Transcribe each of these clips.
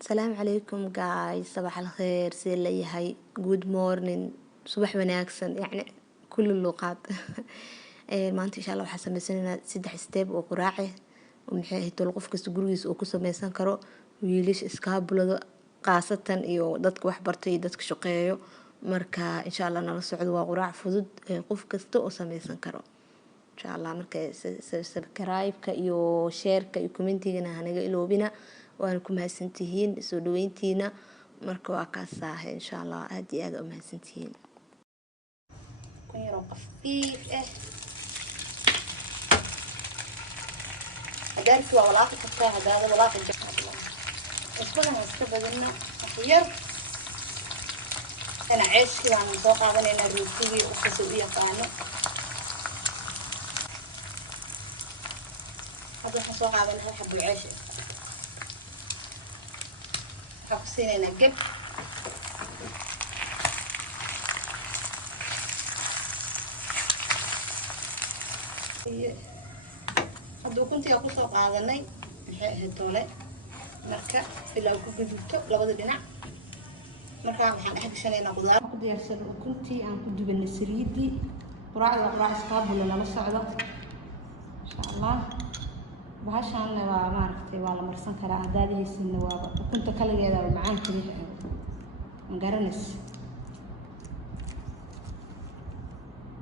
السلام عليكم guys صباح الخير سي اللي هاي good morning صباح وناكسن يعني كل اللغات ما انت إن شاء الله وحسن سنة 6 ستيب وقراعه ومحيه تلقف كستجرويس وكسر ميسان كرو ويليش إسكابلو قاسة iyo dadka wax bartay dadka shaqeeyo marka insha Allah nala socdo waa quraac fudud qof kasta oo sameeysan karo insha Allah marka subscribe-ka iyo share-ka iyo comment-gana hanaga iloobina waan ku mahadsantihiin soo dhaweyntiina marka waa ka saahay insha Allah aad iyo aad u mahadsantihiin kun yar oo qafiif هدارك ولاقة فتاة هذا ولاقة جمال إسبوعنا استبدلنا خير أنا عيش كذا عن ذوق عن أنا روتيني وخصوصية قانو هذا حسوق عن هاي حب العيش حقسيني نجيب hadduu kuntiga ku soo qaadanay maxay ahayd toole marka ilaa ku gudubto labada dhinac marka waxaan dhex gashanaynaa qudaar ku diyaarsan kuntii aan ku dubanay saliidii quraacda iskaabula lala socdo insha Allah bahashan waa maaragtay waa la marsan karaa hadaadihiisina waa kunta kaligeeda waa macaan kaliya ma garanaysa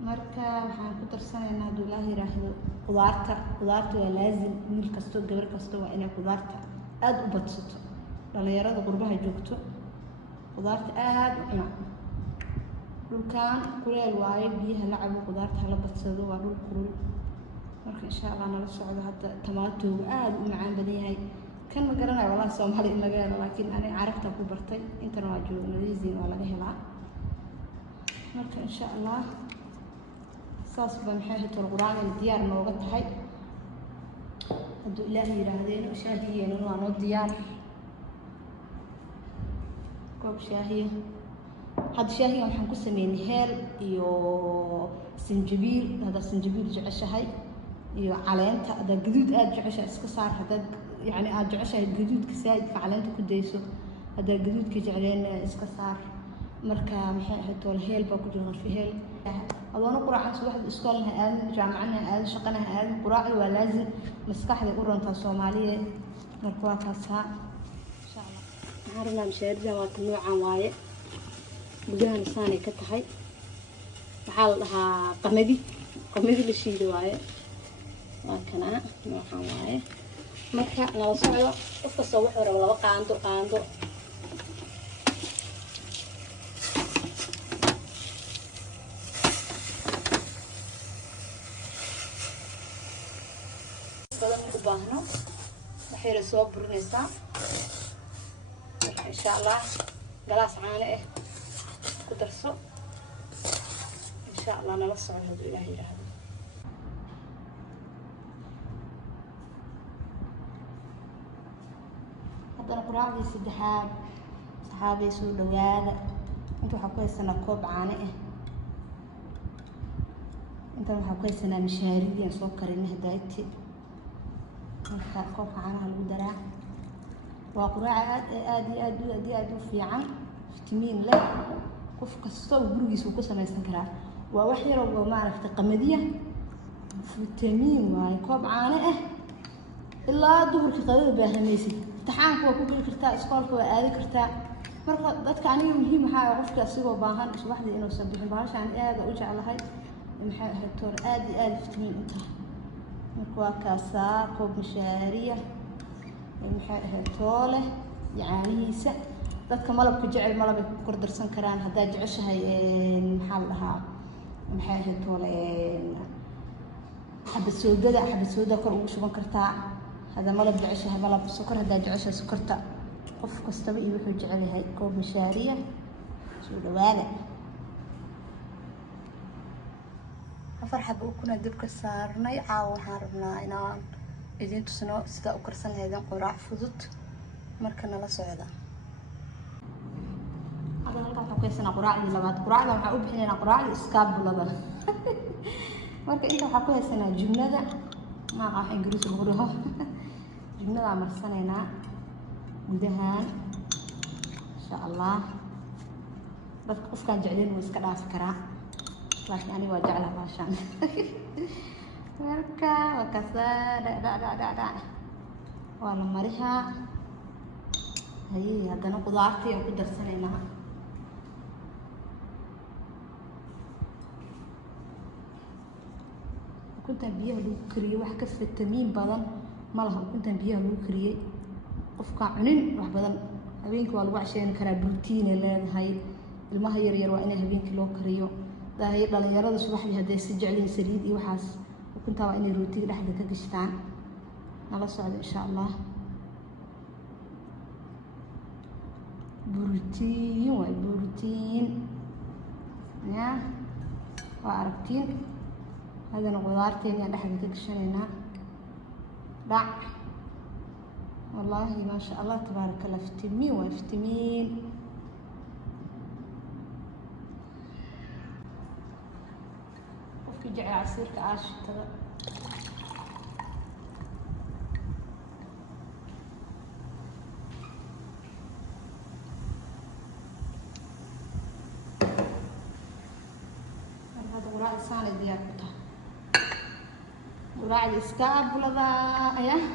marka waxaan ku darsanaynaa haduu Ilaahay yiraahdo qudaarta waa laazim meel kasto gabar kasto waa inay qudaarta aad u badsato dhalinyarada qurbaha joogto qudaarta aad u cuna dhulkaan kuleel waaye biyaha la cabo qudaarta la badsado waa dhul kulul marka insha Allah nala socdo hadda tamaatooga aad u macaan badan yahay kan ma garanayo walaal Soomaali in laga helo laakiin ani carabta ku bartay intana waa joognaadiin waa laga helaa marka insha Allah saas baan maxay tahay quraacda diyaar nooga tahay haduu Ilaahay yiraahdeen shaahiyeena waa noo diyaar koob shaahiye had shaahiye waxaan ku sameeyay heer iyo sinjibiil hada sinjibiil jeceshahay iyo caleenta hada gaduud aad jeceshahay iska saar hada yani aad jeceshahay gaduudka saayidka caleenta ku dayso hada gaduudka jecleen iska saar marka maxay ahayd tool heel baa ku jira heel أنا قراءة واحد إسكالها آل جامعنا آل شقنا آل قراءة ولازم مسكح لقرن تصومالية مركوها كاسها إن شاء الله عارنا مشاهد جوات نوع عواية بدون ثاني كتحي محلها قمدي للشيء دواية وكنا نوع عواية مركا لو صعوا افتصوا وحورة ولا وقع عنده باهنا وحير صوب برنسا إن شاء الله جلاس عانة كدرسو إن شاء الله نوصل على هذا إلهي هذا هذا القرآن يسدحاب صحابي يسود ويانا أنتوا حكوا السنة كوب عانة أنتوا حكوا السنة مشاري ينصوب كريمة هدايتي marka koobka caanaha lagu daraa waa quraac aad u fiican fitamiin leh qof kasto gurigiisa ku sameeysan karaa waa wax yar oo maaragtay qamadiya fitamiin waay koob caano ilaa duhurkii qadada baahanaysid imtixaanka waa ku geli kartaa iskoolka waa aadi kartaa marka dadka aniga muhiim waxa qofka asigoo baahan subaxdii inuu sabixin baashaan aad u jecelahay maxay ahayd toor aad fitamiin u tahay مركوا كاسا كوب مشارية محل هالطولة يعني سا ذاتك ملب كجعل ملب كردر سنكران هدا جعش هاي محلها محل هالطولة حب السودة كرو شو بنكرتا هذا ملب جعشها ملب سكر هدا جعشها سكرتا قف كستبي يروح جعل هاي كوب مشارية شو دوالة فرحة بكون دبك صارنا يعاو حاربنا إنان إذن تسنو سدا أكرسن هذا قراع فضت مركنا لا سعدا هذا هلقا حكيسنا قراع لبعض قراع لو حقوب حنا قراع إسكاب لبعض مركا إنت حكيسنا جملة ما راح إنجليز الغرها جملة عمر سنة gudahaan شاء الله بس قفكان جعلين ويسكا داف كرا لكن أنا واجعلها باشان مركا وكسا دا ولا مريها هي هذا قدرتي أو قدر سنينها كنت بيها لو كريه واحد كسر التميم بدن مالها كنت بيها لو كريه قفك عنين واحد بدن هبينك والله عشان كنا بروتين اللي هاي المها يرير وأنا هبينك لو كريو ده هي ضل يرد صباح بهذا السجعلين سريدي وحاس وكنت وأنا روتين لحد كقشتان الله سعد إن شاء الله بروتين وبروتين يا وعرفتين هذا نقدرتين يعني لحد كقشتان لا والله ما شاء الله تبارك الله فيتامين وفيتامين وفي جعل عصير كعاش ترى هذا قراءة سنة ديالك قراءة الإسكاب ولا ذا